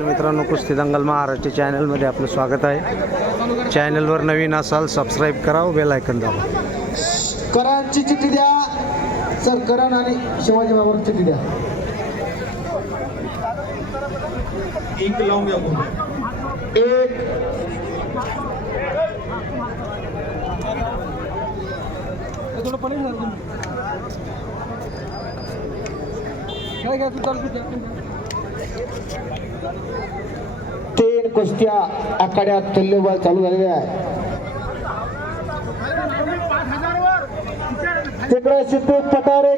मित्रांनो, कुस्ती दंगल महाराष्ट्र चॅनलमध्ये आपलं स्वागत आहे. चॅनलवर नवीन असाल सबस्क्राईब करा, बेल आयकॉन दाबा. करांची चिठ्ठी द्या सर. करण आणि शिवाजी बाबर चिठ्ठी द्या. एक लावून घ्या. एक थोडं पडेल काय घ्या. तीन कुस्त्या आखाड्यात तुल्यबळ चालू झालेले आहे. तिकडे सिद्धू पटारे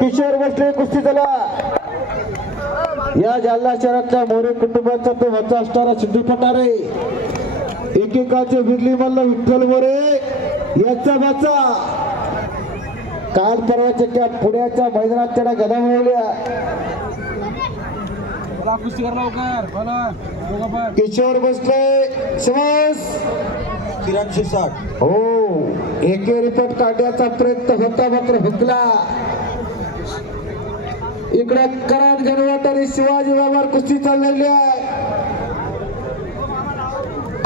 किशोर बसले कुस्ती झाला. या जालना शहरातल्या मोरे कुटुंबाचा तो वचा असणारा सिद्धू पटारे, एकेकाचे बिरली मल्ल विठ्ठल मोरे याचा वाचा काल परवाच्या त्या पुण्याच्या मैदानात त्याला गदा मिळवल्या. किशोर बसले समस किरण शिरसाट. हो, एके रिपोर्ट काढण्याचा प्रयत्न होता मात्र हुकला. इकडे करण गणवट आणि शिवाजी बाबर कुस्ती चाललेली आहे.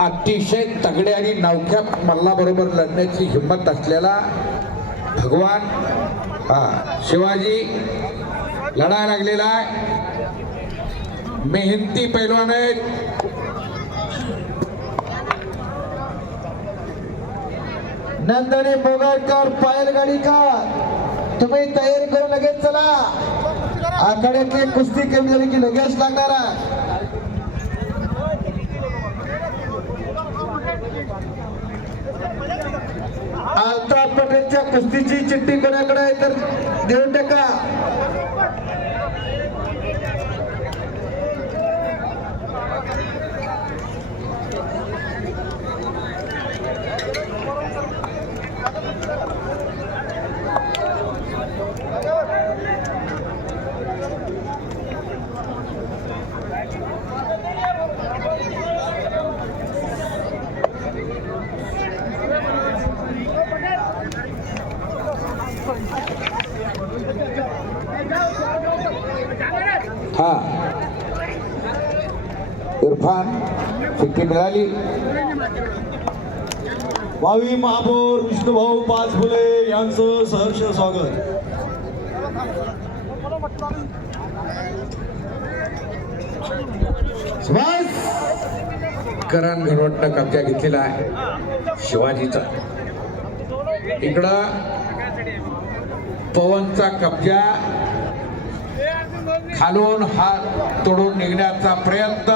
अतिशय तगड्या आणि नवख्या मल्लाबरोबर लढण्याची हिंमत असलेला भगवान शिवाजी लढायला लागलेला आहे. मेहनती पैलवान आहेत. नंदनी मोगळकर पायल गाडी का तुम्ही तयारी करून लगेच चला. आखाड्यातली कुस्ती कमी झाली की लगेच लागणार. अल्ताफ पटेलच्या कुस्तीची चिठ्ठी कोणाकडे आहे तर देऊन टाका. हा, इरफान चिठ्ठी मिळाली. भावी महापौर विष्णुभाऊ पाचफुले यांचं सहर्ष स्वागत. करण गणवटनं कब्जा घेतलेला आहे शिवाजीचा. इकडं पवनचा कब्जा खालून हात तोडून निघण्याचा प्रयत्न.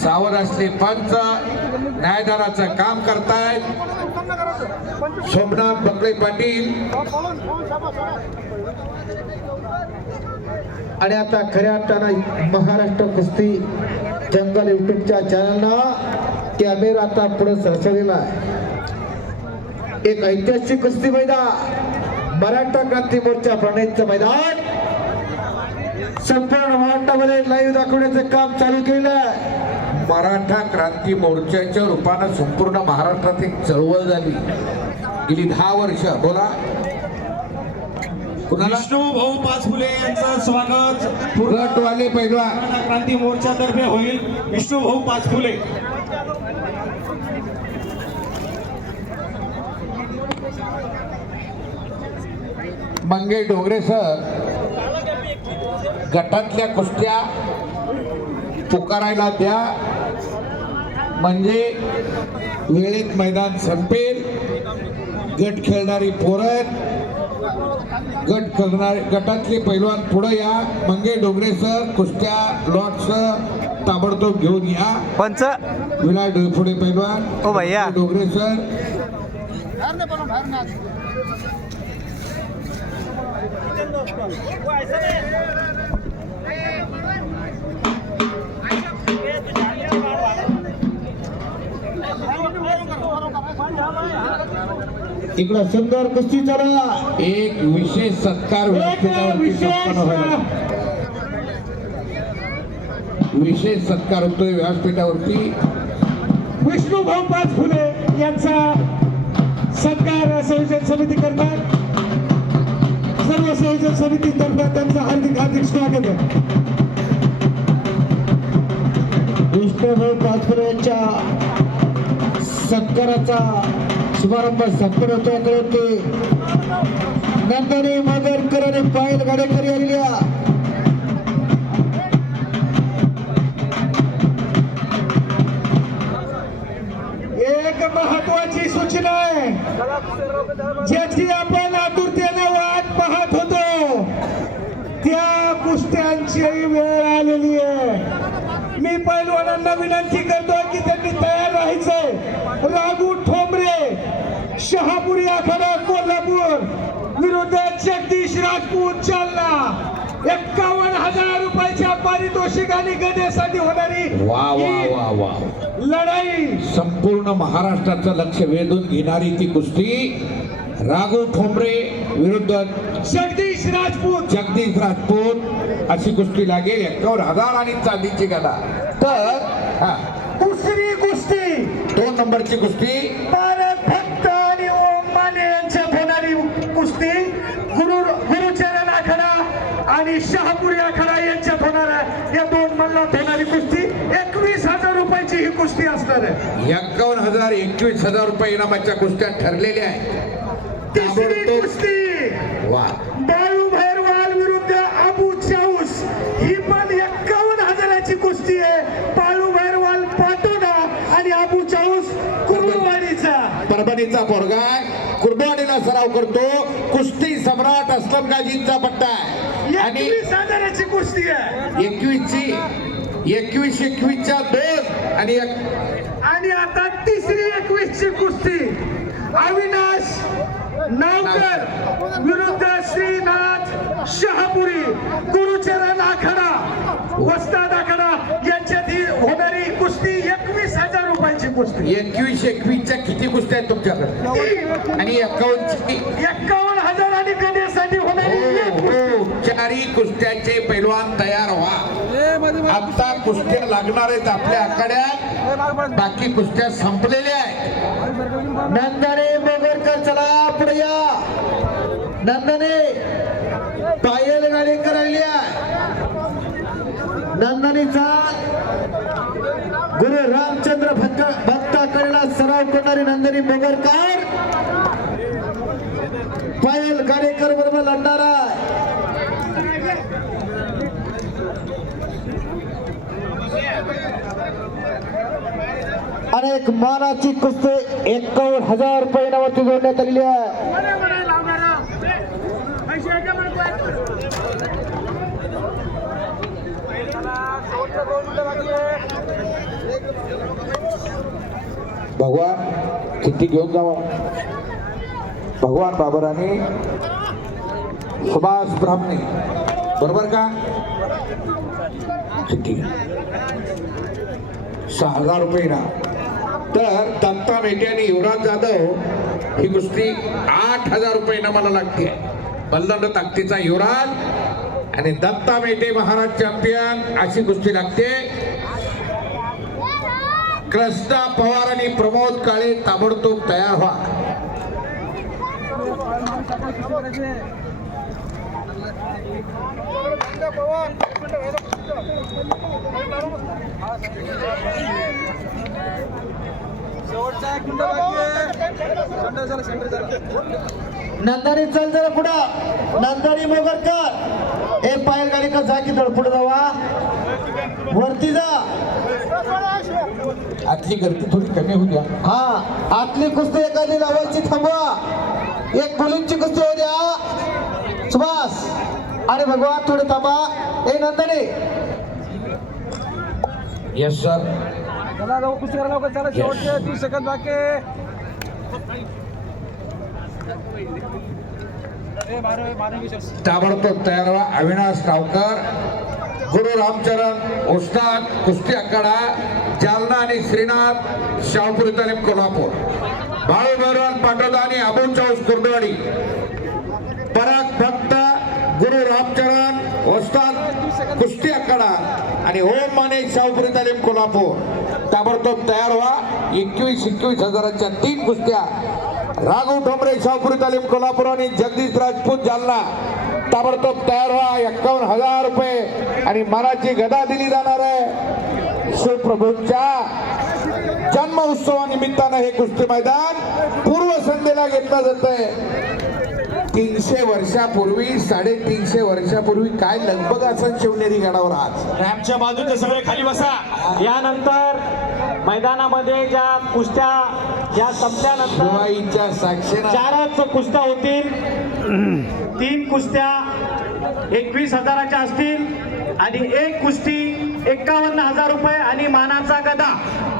सावर असले पंच न्यायदाराचं काम करतायत. सोमनाथ बकळे पाटील. आणि आता खऱ्या अर्थानं महाराष्ट्र कुस्ती जंगल युट्यूबच्या चॅनलनं कॅमेरा आता पुढे सरसवलेला आहे. एक ऐतिहासिक कुस्ती मैदान, मराठा क्रांती मोर्चा प्रणयचं मैदान संपूर्ण महाराष्ट्रामध्ये लाईव्ह दाखवण्याचं काम चालू केलं. मराठा क्रांती मोर्चाच्या रूपानं संपूर्ण महाराष्ट्रात एक चळवळ झाली गेली 10 वर्ष. बोला कुणाला? विष्णुभाऊ पाचफुले यांचं स्वागत गटवाले पैलवान मराठा क्रांती मोर्चातर्फे होईल. विष्णुभाऊ पाचफुले. मंगे डोंगरे सर गटातल्या कुस्त्या पुकारायला द्या, म्हणजे वेळेत मैदान संपेल. गट खेळणारी पोरं, गटातले पैलवान पुढे या. मंगे डोंगरे सर कुस्त्या लॉट्स ताबडतोब घेऊन या. पंच विलास डोईफोडे पैलवान, ओ भैया डोंगरे सर. इकडं सुंदर कुस्ती चला. एक विशेष सत्कार व्यासपीठावरती संपन्न व्हायला. विशेष सत्कार होतोय व्यासपीठावरती. विष्णुभाऊ पाचफुले यांचा सत्कार संयोजन समिती करणार. सर्व संयोजन समितीतर्फे त्यांचं हार्दिक स्वागत आहे. विष्णुभाऊ पाचपुरे यांच्या सत्काराचा शुभारंभ संपन्न होतोय. नंदनी मगरकर आणि पायल गाडेकरी आलेल्या एक महत्वाची सूचना आहे ज्याची आपण आतुरतेने वाट पाहत होतो त्या कुस्त्यांची वेळ आलेली आहे. मी पैलवानांना विनंती करतो की त्यांनी तयार राहायचंय. राघू ठोंबरे शहापुरी आखाडा कोल्हापूर विरुद्ध जगदीश राजपूत जालना 51,000 रुपयाच्या पारितोषिकाने गदेसाठी होणारी वा वा ही वा वा लढाई संपूर्ण महाराष्ट्राचं लक्ष वेधून घेणारी ती कुस्ती राघव ठोंबरे विरुद्ध जगदीश राजपूत अशी कुस्ती लागेल. 51,000 आणि चांदीची गदा. तर हा दुसरी कुस्ती 2 नंबरची कुस्ती भारत भक्त आणि ओम माने यांच्यात होणारी कुस्ती गुरुचरण आखाडा आणि शहापुरी आखाडा यांच्यात होणार आहे. या 2 मल्लात होणारी कुस्ती 21,000 रुपयाची ही कुस्ती असणार आहे. 51,000 21,000 रुपये इनामाच्या कुस्त्या ठरलेल्या आहेत. तिसरी कुस्ती वा बाळू भैरवाल विरुद्ध अबू चाऊस ही पण 51,000ची कुस्ती आहे. बाळू भैरवाल पाटोदा आणि अबू चाऊस कुर्डुवाडीचा. परभणीचा पोरगा कुर्डुवाडीला सराव करतो. कुस्ती सम्राट असलम गाजींचा पट्टा आहे आणि 21,000ची कुस्ती आहे. 21च्या 2 आणि आता तिसरी 21ची कुस्ती अविनाश नावकर विरुद्ध श्रीनाथ शहापुरी गुरुचरण आखाडा वस्ताद आखाडा यांच्यात ही होणारी कुस्ती 21,000 रुपयाची कुस्ती. 21च्या किती कुस्त्या आहेत तुमच्याकडे आणि 51,000 आणि गदेसाठी होणारी एक कुस्ती. चारी कुस्त्याचे पैलवान तयार व्हा. आता कुस्त्या लागणार आहेत आपल्या आखाड्यात. बाकी कुस्त्या संपलेल्या आहेत. नंदनी मगरकर चला पुढे या. नंदनी पायल गाडेकर आलेल्या नंदनीचा गुरु रामचंद्र भक्ताकडला सराव करणारी नंदनी मगरकर पायल गाडेकर बरोबर लढणार आहे. अनेक मानाची कुस्ती 51,000 रुपये इनामावरती जोडण्यात आलेली आहे. भगवान चिठ्ठी घेऊन जावा. भगवान बाबराने सुभाष ब्राह्मणे बरोबर का चिठ्ठी 6,000 रुपये ना. तर दत्ता मेटे आणि युवराज जाधव ही कुस्ती 8,000 रुपये ना मला लागते. बलदंड ताकदीचा युवराज आणि दत्ता मेटे महाराज चॅम्पियन अशी कुस्ती लागते. कृष्णा पवार आणि प्रमोद काळे ताबडतोब तयार व्हा. नंदानी चल जरा पुढं. नंदानी मगरकर ए पायल गाडीकर जा की थोडं पुढे जावा. वरती जा. आतली गर्दी थोडी कमी होऊ द्या. हा आतली कुस्ती एखादी लावायची थांबवा. एक मुलींची कुस्ती होऊ द्या. सुभाष आणि भगवान थोडे थांबा. ए नंदनी येस सर. कुस्ती करायला लवकर चला. शेवटचे 30 सेकंद बाकी. ताबडतोब तयार व्हा. अविनाश नावकर गुरु रामचरण उस्ताद कुस्ती आखाडा जालना आणि श्रीनाथ शाहपुरी तालीम कोल्हापूर. बाळू भैरवाल पाटोदा आणि अबू चाऊस कुर्डुवाडी. पराग भक्त गुरु रामचरण उस्ताद कुस्ती आखाडा आणि ओम माने शाहपुरी तालीम कोल्हापूर. ताबडतोब तयार व्हा. 21,000च्या 3 कुस्त्या. राघव ठोंबरे शाहपुरी तालीम कोल्हापूर आणि जगदीश राजपूत जालना. ताबडतोब तयार व्हा. 51,000 रुपये आणि मानाची गदा दिली जाणार आहे. शिवप्रभूंच्या जन्म उत्सवानिमित्तानं हे कुस्ती मैदान पूर्व संध्येला घेतलं जात आहे. 300 वर्षापूर्वी 350 वर्षापूर्वी काय लगबग असं शिवनेरी गडावर आज. रॅम्पच्या बाजूचे सगळे खाली बसा. यानंतर मैदानामध्ये ज्या कुस्त्या या संपल्यानंतर शिवाईच्या साक्षीनं 4च कुस्त्या होतील. 3 कुस्त्या 21,000च्या असतील आणि 1 कुस्ती 51,000 रुपये आणि मानाचा गदा.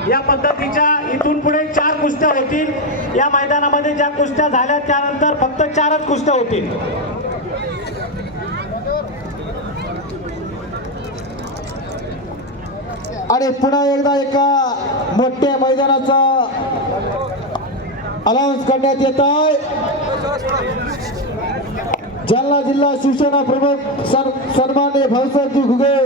या पद्धतीच्या इथून पुढे 4 कुस्त्या होतील. या मैदानामध्ये ज्या कुस्त्या झाल्या त्यानंतर फक्त 4च कुस्त्या होतील. आणि पुन्हा एकदा एका मोठ्या मैदानाचा अनाउन्स करण्यात येत आहे. जालना जिल्हा शिवसेना प्रमुख सन्माननीय भाऊसाहेबजी घुगे